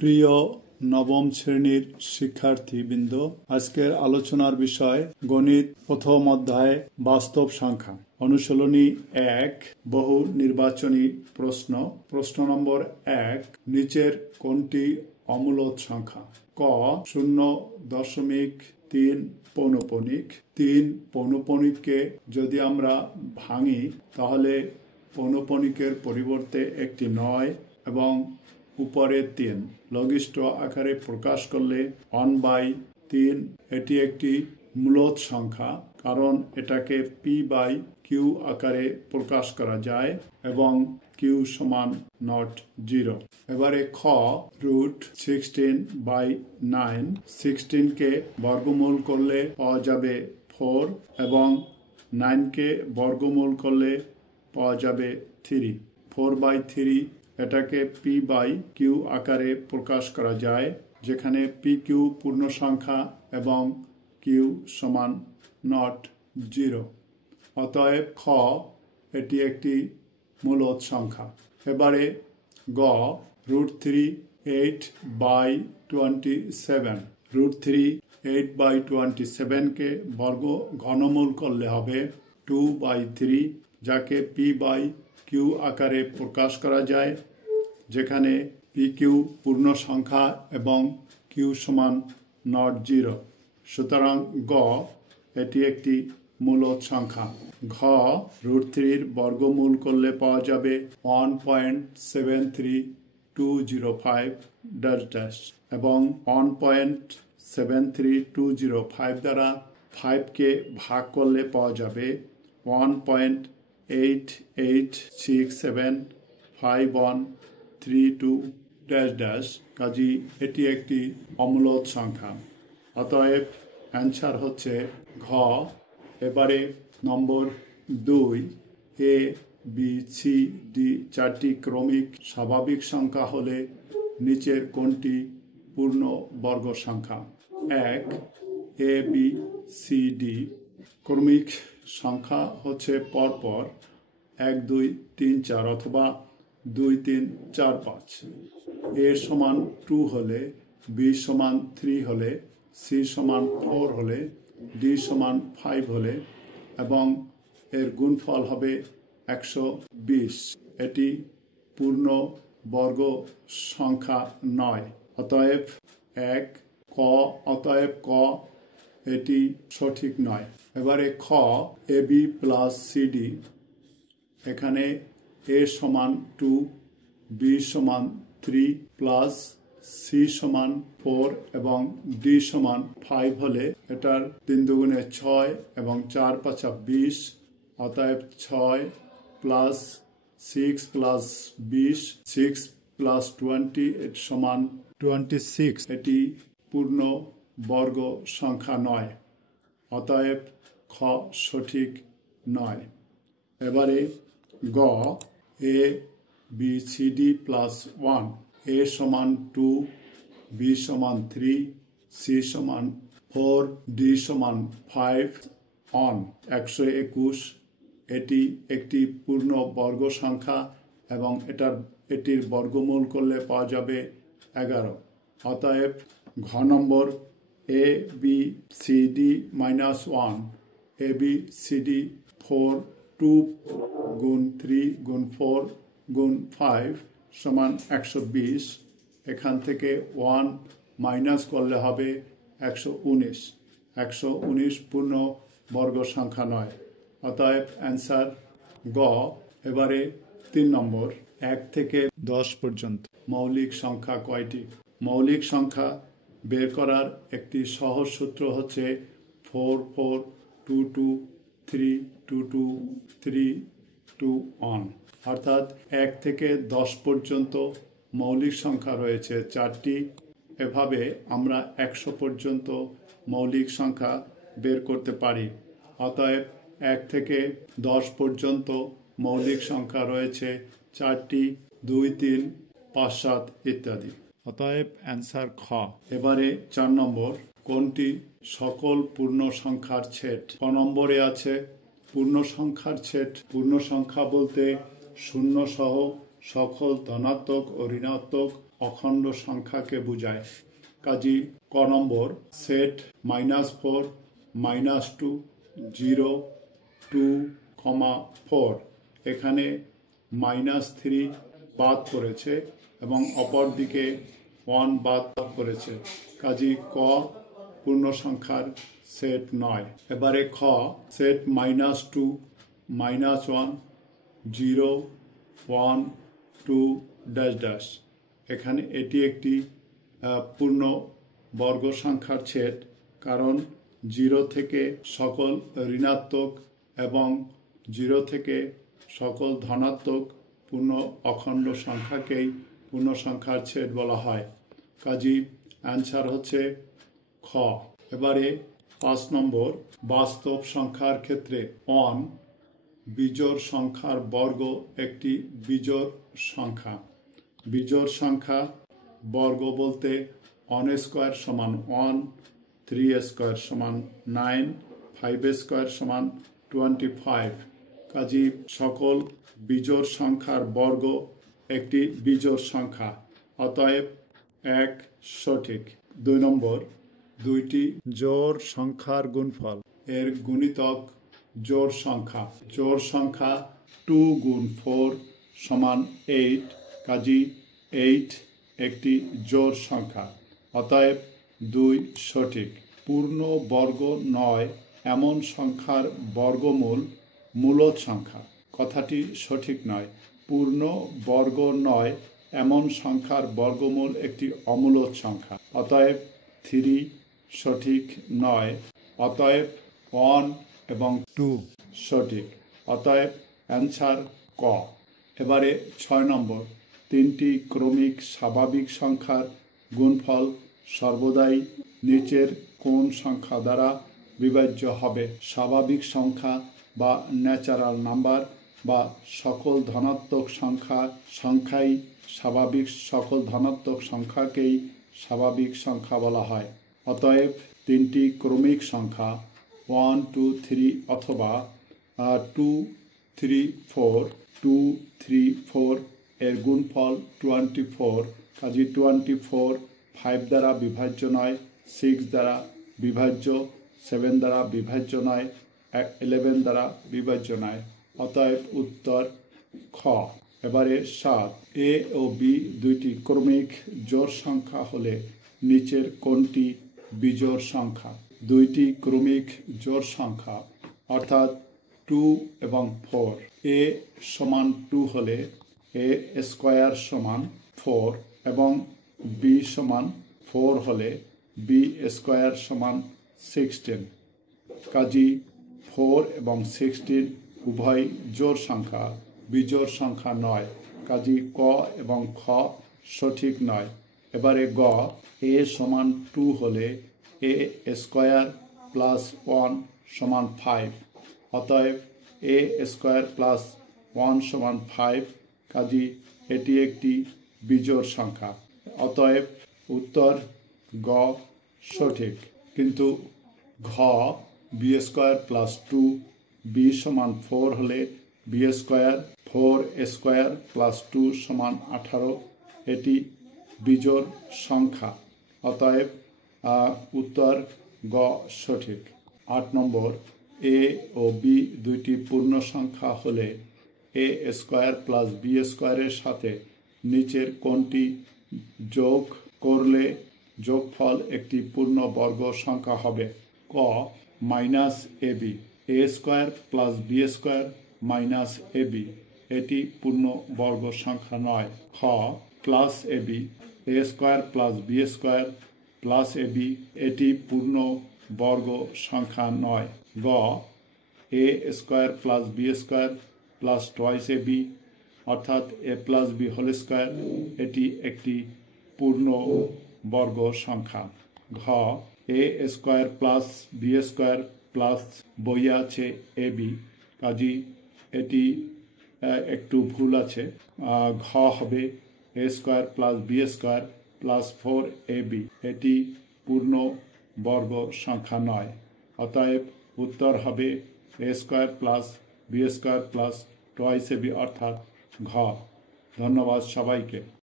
প্রিয় নবম শ্রেণীর শিক্ষার্থীবৃন্দ, আজকের আলোচনার বিষয় গণিত প্রথম অধ্যায় বাস্তব সংখ্যা। অনুশীলনী 1, বহু নির্বাচনী প্রশ্ন। প্রশ্ন নম্বর 1, নিচের কোনটি অমূলদ সংখ্যা? ক 0.3 পৌনঃপুনিক। 3 পৌনঃপুনিককে যদি আমরা ভাঙি তাহলে পৌনঃপুনিকের পরিবর্তে একটি 9 এবং উপরে 3 লঘিষ্ঠ আকারে প্রকাশ করলে 1/3 এটি একটি মূলদ সংখ্যা, কারণ এটাকে p/q আকারে প্রকাশ করা যায় এবং q সমান not 0। এবারে খ √16/9। 16কে বর্গমূল করলে পাওয়া যাবে 4 এবং 9কে বর্গমূল করলে পাওয়া যাবে 3। 4/3 এটাকে p/q আকারে প্রকাশ করা যায়, যেখানে pq পূর্ণ সংখ্যা এবং q সমান not 0। অতএব খ এটি একটি মূলদ সংখ্যা। এবারে গ √3 8/27। √3 8/27কে বর্গ ঘনমূল করলে হবে 2/3, যাকে p/q আকারে প্রকাশ করা যায়, যেখানে pq পূর্ণ সংখ্যা এবং q সমান not 0। সুতরাং গ এটি একটি মূলদ সংখ্যা। ঘ √3 বর্গমূল করলে পাওয়া যাবে 1.73205 এবং 1.73205 দ্বারা 5কে ভাগ করলে পাওয়া যাবে 1.88675132 কাজী এটি একটি অমূলদ সংখ্যা। অতএব অ্যান্সার হচ্ছে ঘ। এবারে নম্বর 2, a b c d চারটি ক্রমিক স্বাভাবিক সংখ্যা হলে নিচের কোনটি পূর্ণ বর্গ সংখ্যা? 1 a b c d ক্রমিক সংখ্যা হচ্ছে পরপর 1 2 3 4 অথবা 2 3 4 5। a সমান 2 হলে, b সমান 3 হলে, c সমান 4 হলে, d সমান 5 হলে এবং এর গুণফল হবে 120। এটি পূর্ণ বর্গ সংখ্যা নয়। অতএব ক এটি সঠিক নয়। এবারে খ ab প্লাস cd। এখানে a সমান 2, b সমান 3 প্লাস c সমান 4 এবং d সমান 5 হলে এটার 3 দুগুণে 6 এবং 4 5 20। অতএব 6 প্লাস 6 প্লাস 20, 6 প্লাস 20 এটি সমান 26। এটি পূর্ণ বর্গ সংখ্যা নয়। অতএব খ সঠিক নয়। এবারে গ a b c d plus 1। a সমান 2, b সমান 3, c সমান 4, d সমান 5 অন 121। এটি একটি পূর্ণ বর্গ সংখ্যা এবং এটির বর্গমূল করলে পাওয়া যাবে 11। অতএব ঘ নম্বর a b c d minus 1 a b c d 4 2 গুণ 3 গুণ 4 গুণ 5 সমান 120। এখান থেকে 1 মাইনাস করলে হবে 119। 119 পূর্ণ বর্গ সংখ্যা নয়। অতএব অ্যান্সার গ। এবারে 3 নম্বর 1 থেকে 10 পর্যন্ত মৌলিক সংখ্যা কয়টি? মৌলিক সংখ্যা বের করার একটি সহজ সূত্র হচ্ছে 4 4 2 2 3 2 2 3 2 1। অর্থাৎ 1 থেকে 10 পর্যন্ত মৌলিক সংখ্যা রয়েছে 4টি। এভাবে আমরা 100 পর্যন্ত মৌলিক সংখ্যা বের করতে পারি। অতএব 1 থেকে 10 পর্যন্ত মৌলিক সংখ্যা রয়েছে 4টি, 2 3 5 7 ইত্যাদি। অতএব অ্যান্সার খ। এবারে 4 নম্বর কোনটি সকল পূর্ণ সংখ্যার সেট? ক নম্বরে আছে পূর্ণ সংখ্যার সেট। পূর্ণ সংখ্যা বলতে শূন্য সহ সকল ধনাত্মক ও ঋণাত্মক অখণ্ড সংখ্যাকে বোঝায়। কাজী ক নম্বর সেট -4 -2 0 2, 4 এখানে -3 বাদ করেছে এবং অপর দিকে 1 বাদ করেছে। কাজী ক পূর্ণ সংখ্যার সেট নয়। এবারে খ সেট -2 -1 0 1 2 ড্যাশ ড্যাশ এখানে এটি একটি পূর্ণ বর্গ সংখ্যার সেট, কারণ 0 থেকে সকল ঋণাত্মক এবং 0 থেকে সকল ধনাত্মক পূর্ণ অখণ্ড সংখ্যাকেই পূর্ণ সংখ্যার সেট বলা হয়। কাজী অ্যান্সার হচ্ছে খ। এবারে 5 নম্বর বাস্তব সংখ্যার ক্ষেত্রে 1 বিজোড় সংখ্যার বর্গ একটি বিজোড় সংখ্যা। বিজোড় সংখ্যা বর্গ বলতে 1 স্কোয়ার সমান 1, 3 স্কোয়ার সমান 9, 5 স্কোয়ার সমান 25। কাজী সকল বিজোড় সংখ্যার বর্গ একটি বিজোড় সংখ্যা, অতএব 1 সঠিক। 2 নম্বর দুইটি জোড় সংখ্যার গুণফল এর গুণিতক জোড় সংখ্যা। জোড় সংখ্যা 2 গুণ 4 সমান 8, কাজী 8 একটি জোড় সংখ্যা, অতএব 2 সঠিক। পূর্ণ বর্গ নয় এমন সংখ্যার বর্গমূল মূলদ সংখ্যা। কথাটি সঠিক নয়। পূর্ণ বর্গ নয় এমন সংখ্যার বর্গমূল একটি অমূলদ সংখ্যা, অতএব 3 সঠিক নয়। অতএব 1 এবং 2 সঠিক, অতএব অ্যান্সার ক। এবারে 6 নম্বর 3টি ক্রমিক স্বাভাবিক সংখ্যার গুণফল সর্বদাই নিচের কোন সংখ্যা দ্বারা বিভাজ্য হবে? স্বাভাবিক সংখ্যা বা ন্যাচারাল নাম্বার বা সকল ধনাত্মক সংখ্যাই স্বাভাবিক, সকল ধনাত্মক সংখ্যাকেই স্বাভাবিক সংখ্যা বলা হয়। অতএব 3টি ক্রমিক সংখ্যা 1 2 3 অথবা 2 3 4 2 3 4 এর গুণফল 24। কাজী 24 5 দ্বারা বিভাজ্য নয়, 6 দ্বারা বিভাজ্য, 7 দ্বারা বিভাজ্য নয়, 11 দ্বারা বিভাজ্য নয়, অতএব উত্তর খ। এবারে 7 এ ও বি দুইটি ক্রমিক জোড় সংখ্যা হলে নিচের কোনটি বিজোড় সংখ্যা? দুইটি ক্রমিক জোড় সংখ্যা অর্থাৎ 2 এবং 4। এ সমান 2 হলে এ স্কোয়ার সমান 4 এবং বি সমান 4 হলে বি স্কোয়ার সমান 16। কাজী 4 এবং 16 উভয় জোড় সংখ্যা, বিজোড় সংখ্যা নয়। কাজী ক এবং খ সঠিক নয়। এবারে গ এ সমান 2 হলে এ স্কোয়ার প্লাস 1 সমান 5, অতএব এ স্কোয়ার প্লাস 1 সমান 5, কাজী এটি একটি বিজোড় সংখ্যা, অতএব উত্তর গ সঠিক। কিন্তু ঘ বি স্কোয়ার প্লাস 2 বি সমান 4 হলে বি স্কোয়ার 4 স্কোয়ার প্লাস 2 সমান 18, এটি বিজোড় সংখ্যা, অতএব উত্তর গ সঠিক। 8 নম্বর এ ও বি দুইটি পূর্ণ সংখ্যা হলে এ স্কোয়ার প্লাস বি স্কোয়ারের সাথে নিচের কোনটি যোগ করলে যোগফল একটি পূর্ণ বর্গ সংখ্যা হবে? ক minus a b, a square plus b square minus a b, এটি পূর্ণ বর্গ সংখ্যা নয়। খ plus a b, a square plus b square plus a b, এটি পূর্ণ বর্গ সংখ্যা নয়। গ a square plus b square plus twice a b অর্থাৎ a plus b whole square, এটি একটি পূর্ণ বর্গ সংখ্যা। ঘ a square plus b square plus বইয়ে আছে এ বি, কাজী এটি একটু ভুল আছে। ঘ হবে a square plus b square plus 4 a b, এটি পূর্ণ বর্গ সংখ্যা নয়। অতএব উত্তর হবে a square plus b square plus twice a b অর্থাৎ ঘ। ধন্যবাদ সবাইকে।